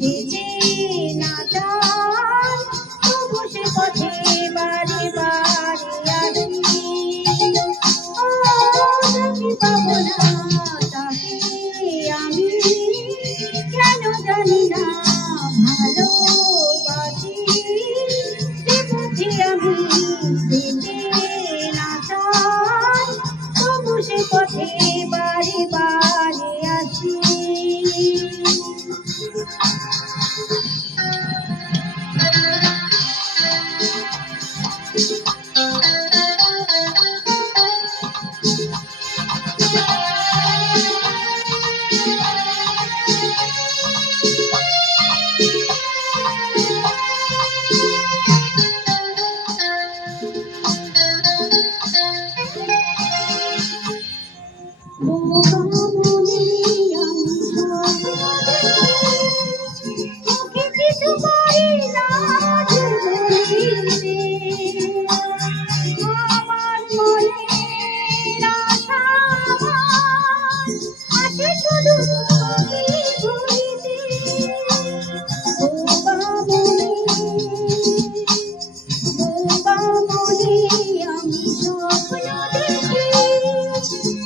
যেতে না চাই, তবু সে পথে বারে বারে আসি। ও যাকে পাবো না তাকে আমি কেন জানি না ভালোবাসি। যে পথে আমি যেতে না চাই, তবু সে পথে বারে বারে আসি। মুখে কিছু পারি না যে বলিতে, আমার মনের আশা আমার আসে শুধু তোকে ভুলিতে। বোবা মনে আমি স্বপ্ন দেখি,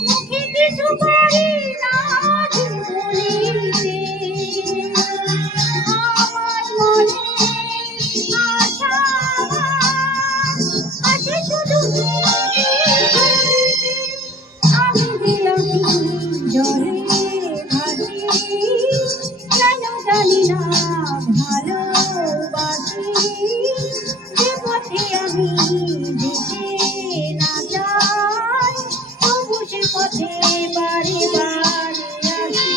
মুখে কিছু পারি না যে বলিতে। আমার মনে আশা আসে শুধু তোকে ভুলিতে। আমি দিলাম জলে ভাসি, কেন জানি না ভালোবাসি। যে পথে আমি যেতে না চাই, তবু সে পথে বারে বারে আসি।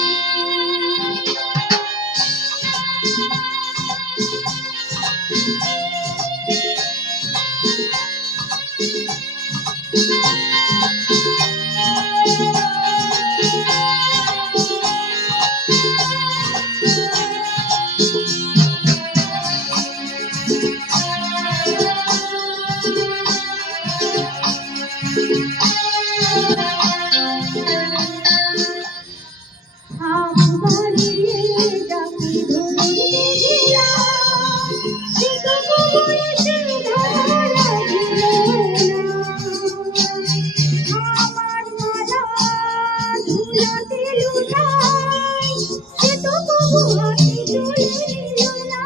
হাত বাড়িয়ে যাকে ধরতে গেলাম, সে তো কবু এসে ধরা দিল না। আমার মালা ধুলাতে লুটাই, সে তো কবু হাতে তুলে নিল না।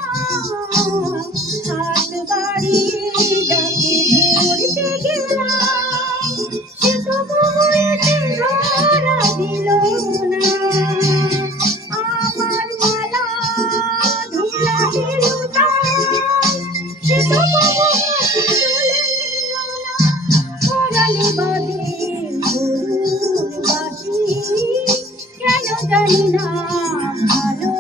হাত বাড়িয়ে যাকে ধরতে গেলাম, সে তো কবু এসে ধরা দিল না। আমার মালা ধুলাতে লুটাই, সে তো কবু হাতে তুলে নিল না। পরাণে বাঁধে করুণ বাঁশি, কেন জানি না ভালো